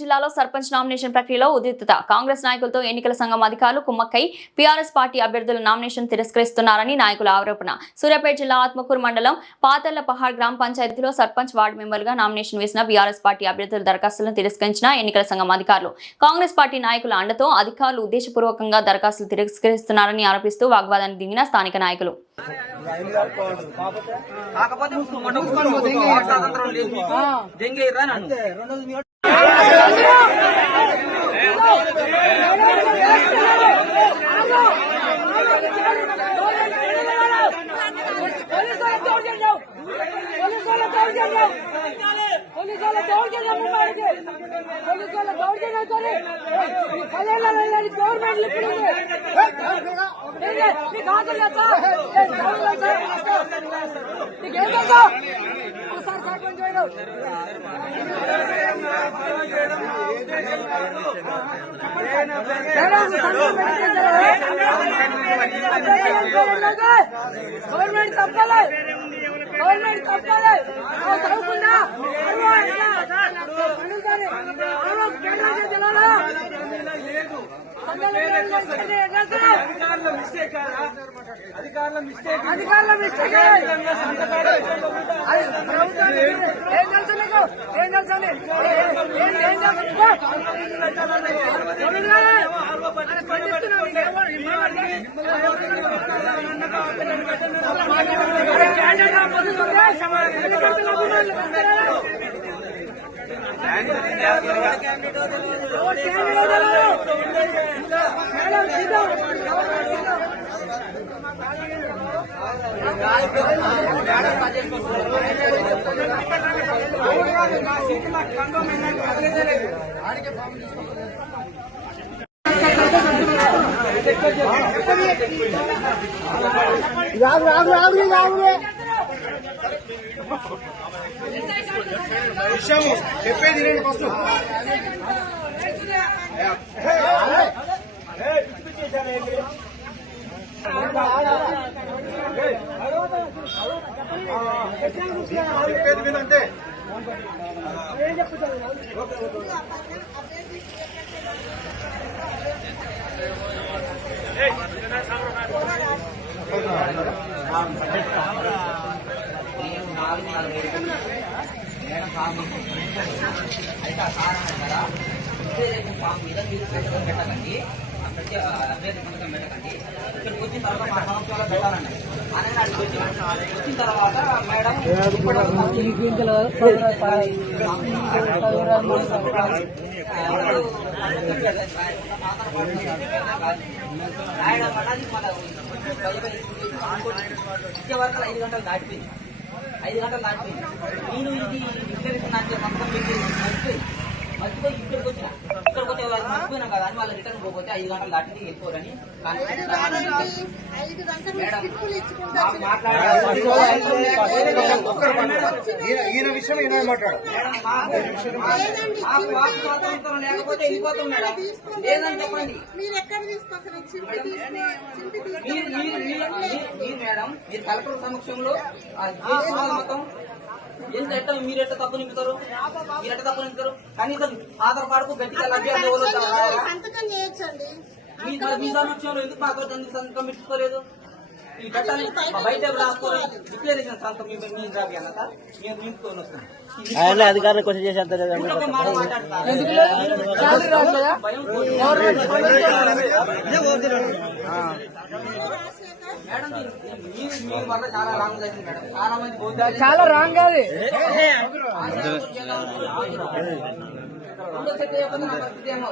జిల్లాలో సర్పంచ్ నామినేషన్ ప్రక్రియలో ఉద్రిక్తత. కాంగ్రెస్ నాయకులతో ఎన్నికల సంఘం అధికారులు కుమ్మక్కై పీఆర్ఎస్ పార్టీ అభ్యర్థుల నామినేషన్ తిరస్కరిస్తున్నారని నాయకుల ఆరోపణ. సూర్యాపేట జిల్లా ఆత్మకూరు మండలం పాతర్ల పహాడ్ గ్రామ పంచాయతీలో సర్పంచ్ వార్డు మెంబర్గా నామినేషన్ వేసిన బీఆర్ఎస్ పార్టీ అభ్యర్థుల దరఖాస్తులను తిరస్కరించిన ఎన్నికల సంఘం అధికారులు. కాంగ్రెస్ పార్టీ నాయకుల అండతో అధికారులు ఉద్దేశపూర్వకంగా దరఖాస్తులు తిరస్కరిస్తున్నారని ఆరోపిస్తూ వాగ్వాదానికి దిగిన స్థానిక నాయకులు. గవర్నమెంట్ తప్పాలి చదువుకుందా అధికారుల మిస్టేక్ ఏం తెలుసు నీకు ఏం తెలుసు విషయము చెప్పేది నేను ఫస్ట్ చెప్పేది వినంటే అయితే ఆ సార్ అన్నారా ఫామ్ మీద మీరు సంతకం పెట్టకండి, ప్రతి అభ్యర్థి సంతకం పెట్టకండి, ఇక్కడికి వచ్చిన తర్వాత మా సంవత్సరాలు పెట్టాలండి అని వచ్చిన తర్వాత మేడం రాయడం పడాలి. ఇచ్చే వరకు 5 గంటలు దాటిపోయింది. 5 గంటలు దాటిపోయింది. నేను ఇది డిక్లరేషన్ నాకు మొత్తం పెట్టి మర్చిపోయి ఇక్కడికి వచ్చి మర్చిపోయినా కదా అని వాళ్ళు రిటర్న్ పోతే 5 గంటలు దాటింది వెళ్ళిపోరని ఈయన విషయం ఈయన మాట్లాడారు. స్వాతంత్రం లేకపోతే వెళ్ళిపోతాం మేడం, లేదని చెప్పండి. మీరు మేడం మీరు కలెక్టర్ సమక్షంలో మొత్తం మీరెట్ట తప్పు నింపుతారు, మీరెట్ట తప్పు నింపుతారు. కనీసం ఆధార్ కార్డుకు గట్టిగా మీ సమక్షంలో ఎందుకు మాకు ఎందుకు సంతకం పెట్టుకోలేదు? ఈ పెట్టాలి బయట రాసుకోవాలి. డిక్లరేషన్ సంతకం మీరు రాబి అన్నత మీరు నింపుకొని వస్తాం. అధికారులు క్వశ్చన్ చేసేంత మేడం మీ వల్ల చాలా రాంగ్ జరిగింది మేడం. చాలా మంది చాలా రాంగ్ కాదు రెండో సెట్ అయిపోతే నా పరిస్థితి ఏమో.